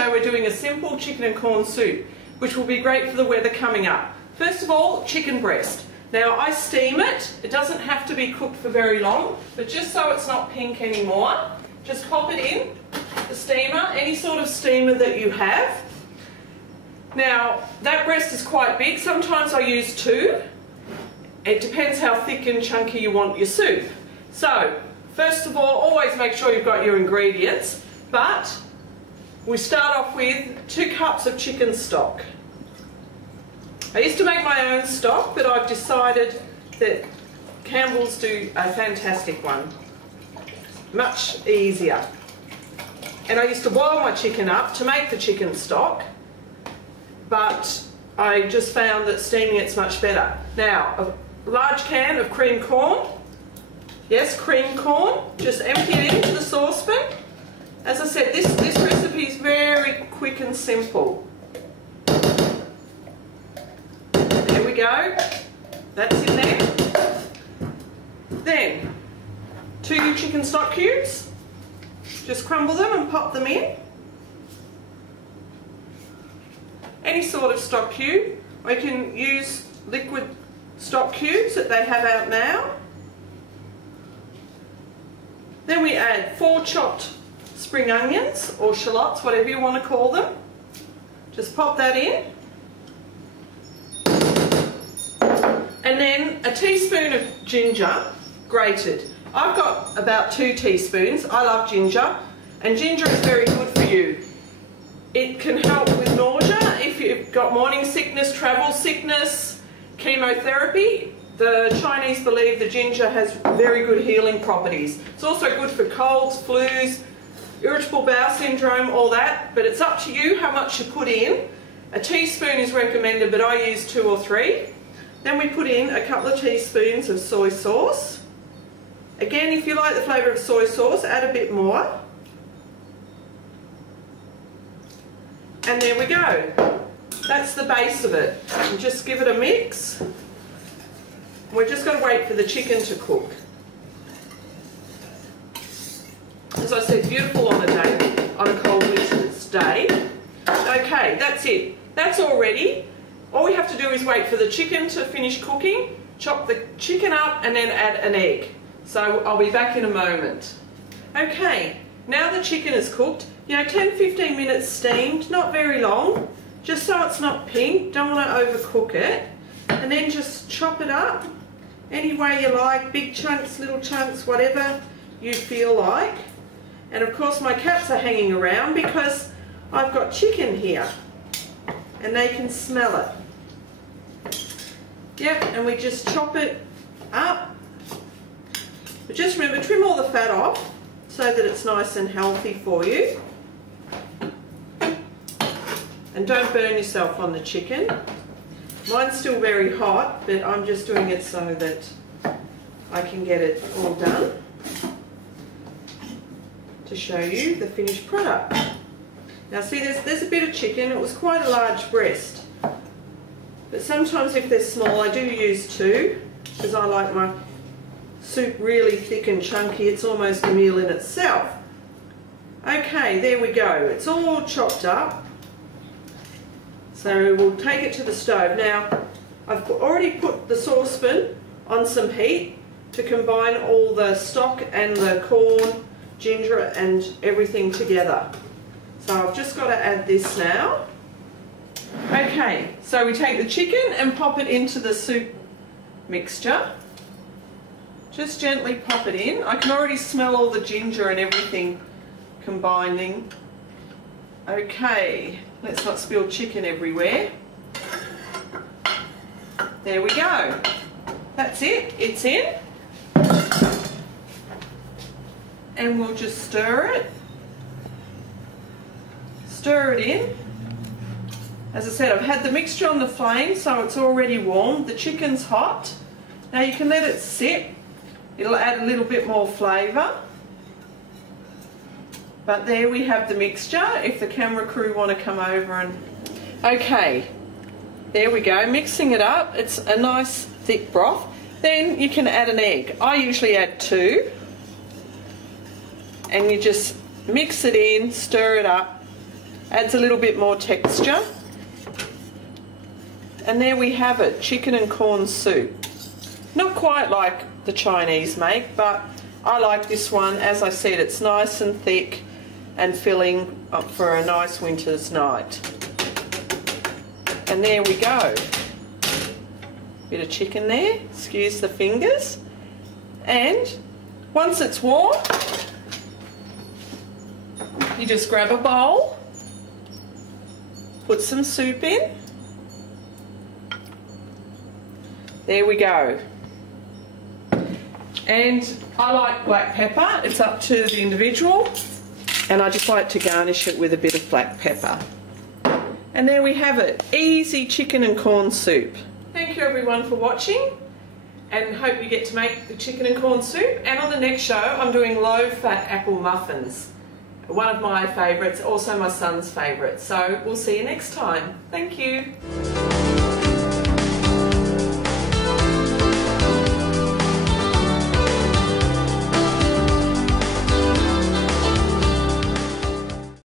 show we're doing a simple chicken and corn soup, which will be great for the weather coming up. First of all, chicken breast. Now I steam it. It doesn't have to be cooked for very long, but just so it's not pink anymore, just pop it in the steamer, any sort of steamer that you have. Now that breast is quite big. Sometimes I use 2. It depends how thick and chunky you want your soup. So first of all, always make sure you've got your ingredients, but we start off with 2 cups of chicken stock. I used to make my own stock, but I've decided that Campbell's do a fantastic one. Much easier. And I used to boil my chicken up to make the chicken stock, but I just found that steaming it's much better. Now, a large can of cream corn. Yes, cream corn. Just empty it into the saucepan. As I said, this recipe is very quick and simple. There we go. That's in there. Then, 2 chicken stock cubes. Just crumble them and pop them in. Any sort of stock cube. Or you can use liquid stock cubes that they have out now. Then we add 4 chopped spring onions or shallots, whatever you want to call them. Just pop that in. And then a teaspoon of ginger, grated. I've got about 2 teaspoons. I love ginger, and ginger is very good for you. It can help with nausea if you've got morning sickness, travel sickness, chemotherapy. The Chinese believe the ginger has very good healing properties. It's also good for colds, flus, irritable bowel syndrome, all that, but it's up to you how much you put in. A teaspoon is recommended, but I use 2 or 3. Then we put in a couple of teaspoons of soy sauce. Again, if you like the flavour of soy sauce, add a bit more. And there we go. That's the base of it. And just give it a mix. We're just going to wait for the chicken to cook. As I said, beautiful on a cold winter's day. Okay, that's it. That's all ready. All we have to do is wait for the chicken to finish cooking, chop the chicken up and then add an egg. So I'll be back in a moment. Okay, now the chicken is cooked. 10-15 minutes steamed, not very long, just so it's not pink. Don't want to overcook it. And then just chop it up any way you like, big chunks, little chunks, whatever you feel like. And of course my cats are hanging around because I've got chicken here and they can smell it. Yep, and we just chop it up. But just remember, trim all the fat off so that it's nice and healthy for you. And don't burn yourself on the chicken. Mine's still very hot, but I'm just doing it so that I can get it all done to show you the finished product. Now see, there's a bit of chicken. It was quite a large breast, but sometimes if they're small I do use 2 because I like my soup really thick and chunky. It's almost a meal in itself. Okay, there we go. It's all chopped up. So we'll take it to the stove. Now, I've already put the saucepan on some heat to combine all the stock and the corn, ginger and everything together. So I've just got to add this now. Okay, so we take the chicken and pop it into the soup mixture. Just gently pop it in. I can already smell all the ginger and everything combining. Okay, let's not spill chicken everywhere. There we go. That's it, it's in. And we'll just stir it. Stir it in. As I said, I've had the mixture on the flame, so it's already warm. The chicken's hot. Now you can let it sit. It'll add a little bit more flavour. But there we have the mixture, if the camera crew want to come over and... Okay, there we go, mixing it up. It's a nice thick broth. Then you can add an egg. I usually add 2. And you just mix it in, stir it up, Adds a little bit more texture. And there we have it, chicken and corn soup. Not quite like the Chinese make, but I like this one. As I said, it's nice and thick and filling up for a nice winter's night. And there we go. Bit of chicken there, excuse the fingers. And once it's warm, you just grab a bowl, put some soup in. There we go. And I like black pepper, it's up to the individual, and I just like to garnish it with a bit of black pepper. And there we have it, easy chicken and corn soup. Thank you everyone for watching, and hope you get to make the chicken and corn soup. And on the next show I'm doing low-fat apple muffins. One of my favourites, also my son's favourite. So we'll see you next time. Thank you.